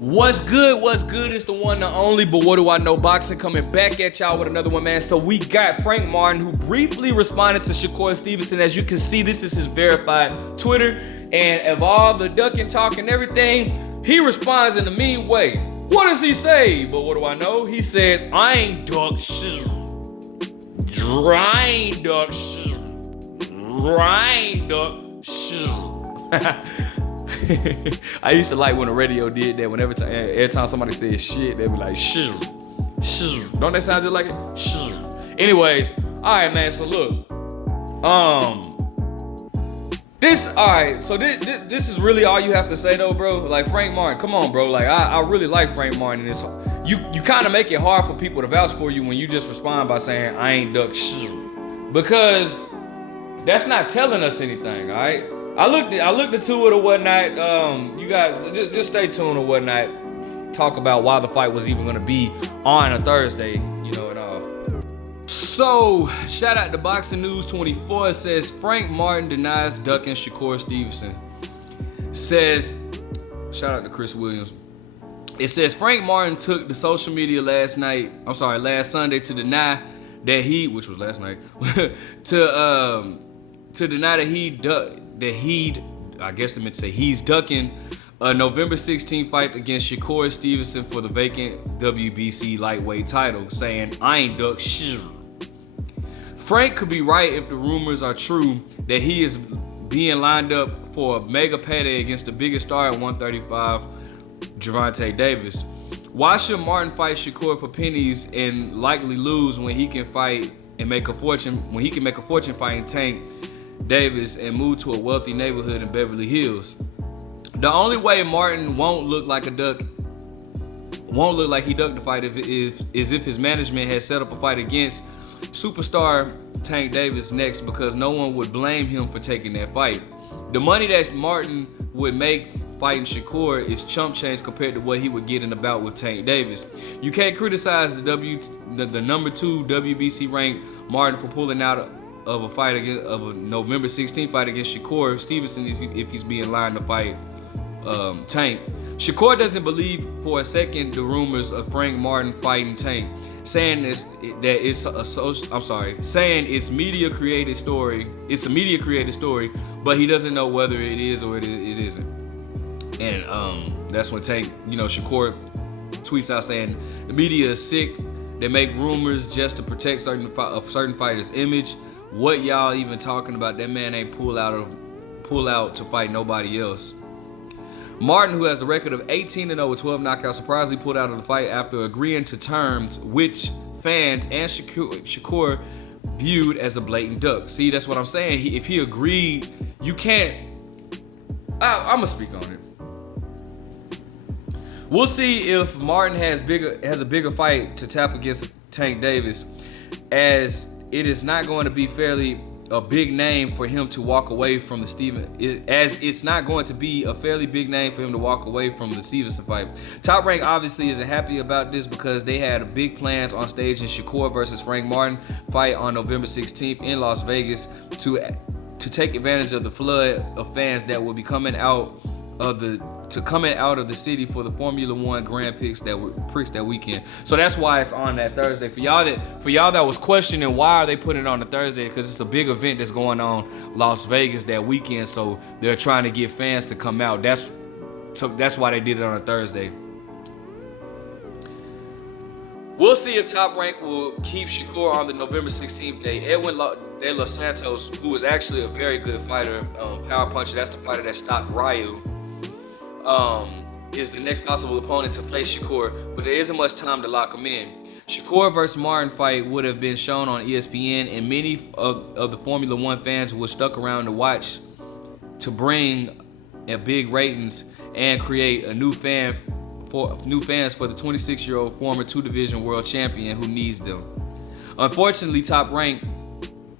What's good? What's good? It's the one, the only, but what do I know? Boxing coming back at y'all with another one, man. So we got Frank Martin, who briefly responded to Shakur Stevenson. As you can see, this is his verified Twitter. And of all the duck and talk and everything, he responds in a mean way. What does he say? But what do I know? He says, I ain't duck shit. I ain't duck shit. I ain't duck shit. I used to like when the radio did that. Every time somebody said shit, they'd be like shit, shit. Don't that sound just like it? Shit. Anyways, all right, man. So look, this is really all you have to say though, bro. Like Frank Martin, come on, bro. Like I really like Frank Martin. And you kind of make it hard for people to vouch for you when you just respond by saying I ain't duck shit, because that's not telling us anything, all right? I looked into it or whatnot. You guys just stay tuned or whatnot. Talk about why the fight was even gonna be on a Thursday, you know, and all. So shout out to Boxing News 24. It says Frank Martin denies ducking Shakur Stevenson. Says shout out to Chris Williams. It says Frank Martin took the social media last Sunday to deny that he, which was last night, to deny that he's ducking a November 16th fight against Shakur Stevenson for the vacant WBC lightweight title, saying, I ain't duck shit. Frank could be right if the rumors are true that he is being lined up for a mega payday against the biggest star at 135, Gervonta Davis. Why should Martin fight Shakur for pennies and likely lose when he can make a fortune fighting Tank Davis and move to a wealthy neighborhood in Beverly Hills? The only way Martin won't look like he ducked the fight is if his management had set up a fight against superstar Tank Davis next, because no one would blame him for taking that fight. The money that Martin would make fighting Shakur is chump change compared to what he would get in a bout with Tank Davis. You can't criticize the number 2 WBC ranked Martin for pulling out of a November 16th fight against Shakur Stevenson if he's being lined to fight Tank. Shakur doesn't believe for a second the rumors of Frank Martin fighting Tank, saying it's a media created story. It's a media created story, but he doesn't know whether it is or it isn't. And that's when Tank, Shakur tweets out saying the media is sick. They make rumors just to protect certain fighters' image. What y'all even talking about? That man ain't pull out to fight nobody else. Martin, who has the record of 18-0 with 12 knockouts, surprisingly pulled out of the fight after agreeing to terms which fans and Shakur viewed as a blatant duck. See, that's what I'm saying. If he agreed, you can't. I'm gonna speak on it. We'll see if Martin has a bigger fight to tap against Tank Davis, as it is not going to be a big name for him to walk away from the Stevenson fight. Top Rank obviously isn't happy about this because they had big plans on stage in Shakur versus Frank Martin fight on November 16th in Las Vegas to take advantage of the flood of fans that will be coming out of the city for the Formula One Grand Prix that weekend. So that's why it's on that Thursday. For y'all that was questioning why are they putting it on the Thursday, because it's a big event that's going on Las Vegas that weekend. So they're trying to get fans to come out. That's why they did it on a Thursday. We'll see if Top Rank will keep Shakur on the November 16th day. Edwin De Los Santos, who is actually a very good fighter, power puncher, that's the fighter that stopped Ryu, is the next possible opponent to face Shakur, but there isn't much time to lock him in. Shakur versus Martin fight would have been shown on ESPN, and many of the Formula One fans were stuck around to watch to bring a big ratings and create a new fans for the 26-year-old former 2-division world champion who needs them. Unfortunately, Top Rank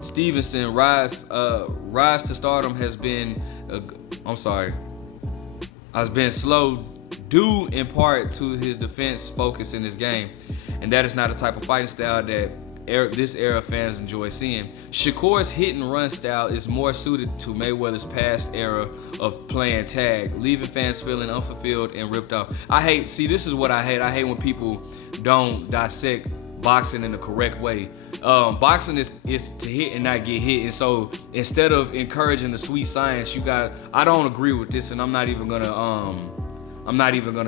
Stevenson rise to stardom has been slow due in part to his defense focus in this game, and that is not a type of fighting style that this era fans enjoy seeing. Shakur's hit and run style is more suited to Mayweather's past era of playing tag, leaving fans feeling unfulfilled and ripped off. This is what I hate. I hate when people don't dissect boxing in the correct way. Boxing is to hit and not get hit, and so instead of encouraging the sweet science, I don't agree with this, and I'm not even gonna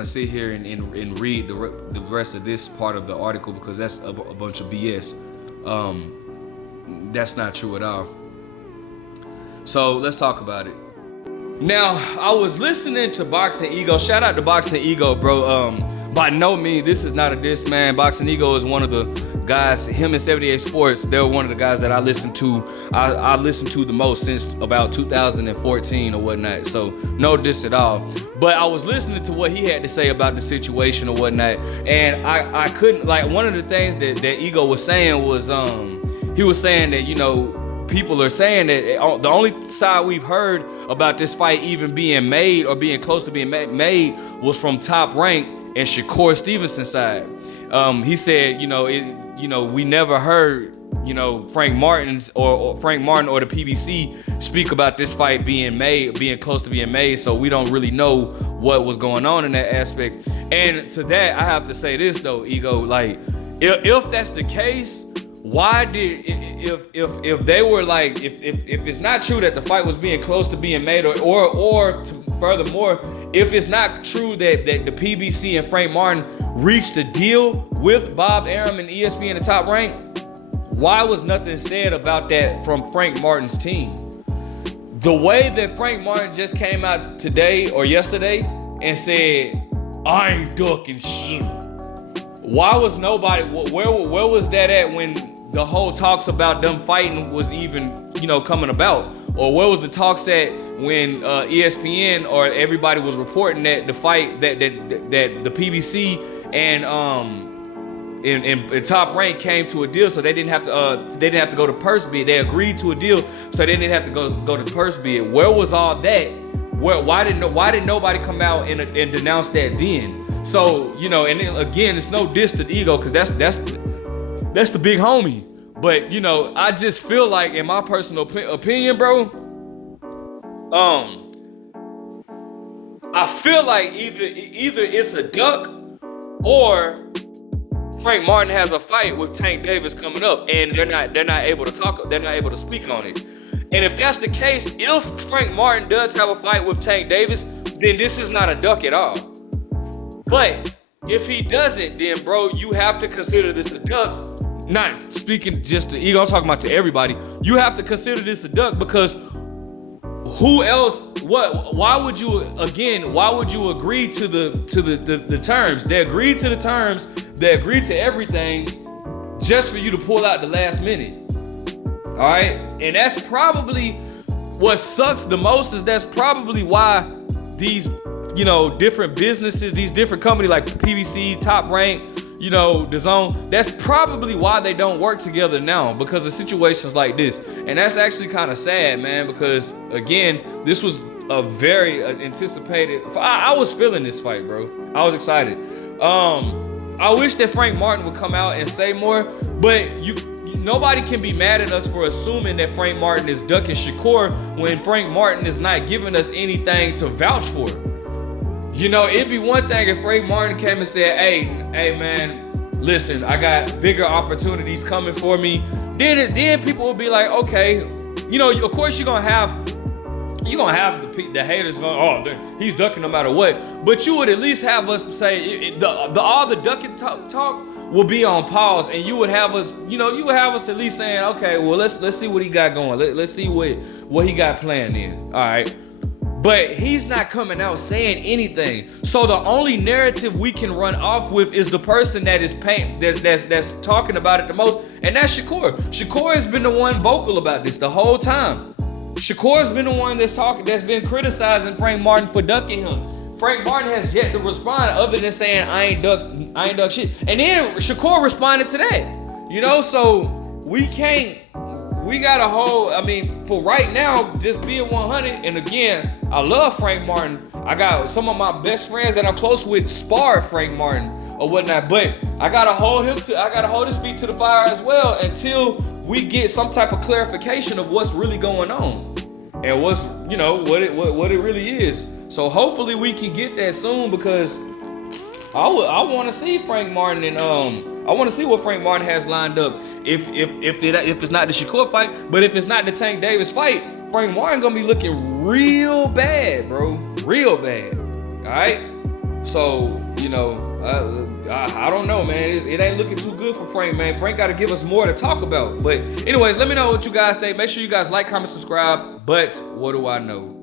sit here and read the rest of this part of the article because that's a bunch of BS. That's not true at all. So let's talk about it. Now, I was listening to Boxing Ego. Shout out to Boxing Ego, bro. By no means, this is not a diss, man. Boxing Ego is one of the guys, him and 78 Sports, they're one of the guys that I listened to. I listened to the most since about 2014 or whatnot. So no diss at all. But I was listening to what he had to say about the situation or whatnot. And I couldn't, like, one of the things that Ego was saying was, he was saying that, people are saying that the only side we've heard about this fight even being made or being close to being made was from Top Rank and Shakur Stevenson side. He said, we never heard, Frank Martin or the PBC speak about this fight being close to being made, so we don't really know what was going on in that aspect. And to that, I have to say this though, Ego, like, if that's the case, why did, if they were like, if it's not true that the fight was being close to being made, or furthermore, if it's not true that the PBC and Frank Martin reached a deal with Bob Arum and ESPN and Top Rank, why was nothing said about that from Frank Martin's team? The way that Frank Martin just came out today or yesterday and said, I ain't ducking shit. Why was nobody, where was that at when the whole talks about them fighting was even, coming about? Or where was the talks at when ESPN or everybody was reporting that the fight that the PBC and Top Rank came to a deal, so they didn't have to go to purse bid. They agreed to a deal, so they didn't have to go to purse bid. Where was all that? Why didn't nobody come out and denounce that then? So, and then again, it's no diss to the Ego, because that's the big homie. But, I just feel like, in my personal opinion, bro, I feel like either it's a duck or Frank Martin has a fight with Tank Davis coming up, and they're not able to talk, they're not able to speak on it. And if that's the case, if Frank Martin does have a fight with Tank Davis, then this is not a duck at all. But if he doesn't, then bro, you have to consider this a duck. Not speaking just to Ego, I'm talking about to everybody. You have to consider this a duck, because who else? Why would you agree to the terms? They agreed to the terms. They agreed to everything just for you to pull out the last minute. All right, and that's probably what sucks the most. Is that's probably why these different businesses, these different companies like PBC, Top Rank, DAZN, that's probably why they don't work together now, because of situations like this. And that's actually kind of sad, man, because again, this was a very anticipated. I was feeling this fight, bro. I was excited. I wish that Frank Martin would come out and say more, but nobody can be mad at us for assuming that Frank Martin is ducking Shakur when Frank Martin is not giving us anything to vouch for. It'd be one thing if Frank Martin came and said, hey man, listen, I got bigger opportunities coming for me. Then people would be like, okay, of course you're gonna have the haters going, oh, he's ducking no matter what. But you would at least have us say all the ducking talk will be on pause, and you would have us, at least saying, okay, well let's see what he got going. Let's see what he got planned in. All right. But he's not coming out saying anything. So the only narrative we can run off with is the person that is that's talking about it the most, and that's Shakur. Shakur has been the one vocal about this the whole time. Shakur's been the one that's been criticizing Frank Martin for ducking him. Frank Martin has yet to respond other than saying, I ain't duck shit. And then Shakur responded to that. So we can't we got a whole, I mean, for right now, just being 100. And again, I love Frank Martin. I got some of my best friends that I'm close with spar Frank Martin or whatnot. But I gotta hold his feet to the fire as well until we get some type of clarification of what's really going on and what's, you know, what it really is. So hopefully we can get that soon, because I want to see Frank Martin, and I want to see what Frank Martin has lined up. If it's not the Shakur fight, but if it's not the Tank Davis fight, Frank Martin gonna be looking real bad, bro, real bad. All right, so you know, I don't know, man. It ain't looking too good for Frank, man. Frank got to give us more to talk about. But anyways, let me know what you guys think. Make sure you guys like, comment, subscribe. But what do I know?